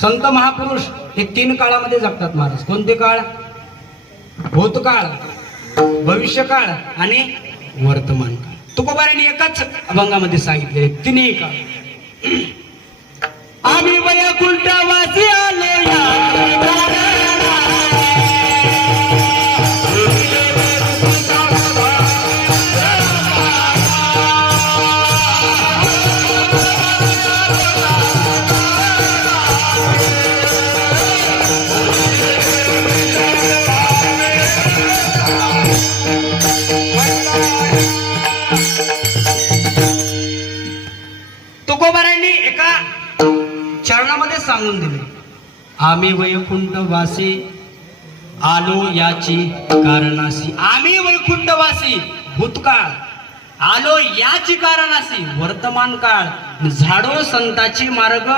संत महापुरुष हे 3 काळामध्ये जगतात महाराज. कोणते काळ? भूतकाळ, भविष्यकाळ आणि वर्तमान काळ. तुकोबारांनी एकाच अभंगामध्ये सांगितले तिन्ही काळ. आम्ही वैकुंठवासी आलो तुकोबारांनी एका चरणामध्ये सांगून दिले, आम्ही वैकुंठवासी आलो याची कारणासी. आम्ही वैकुंठवासी भूतकाळ, आलो याची कारणासी वर्तमान काळ, झाडो संताची मार्ग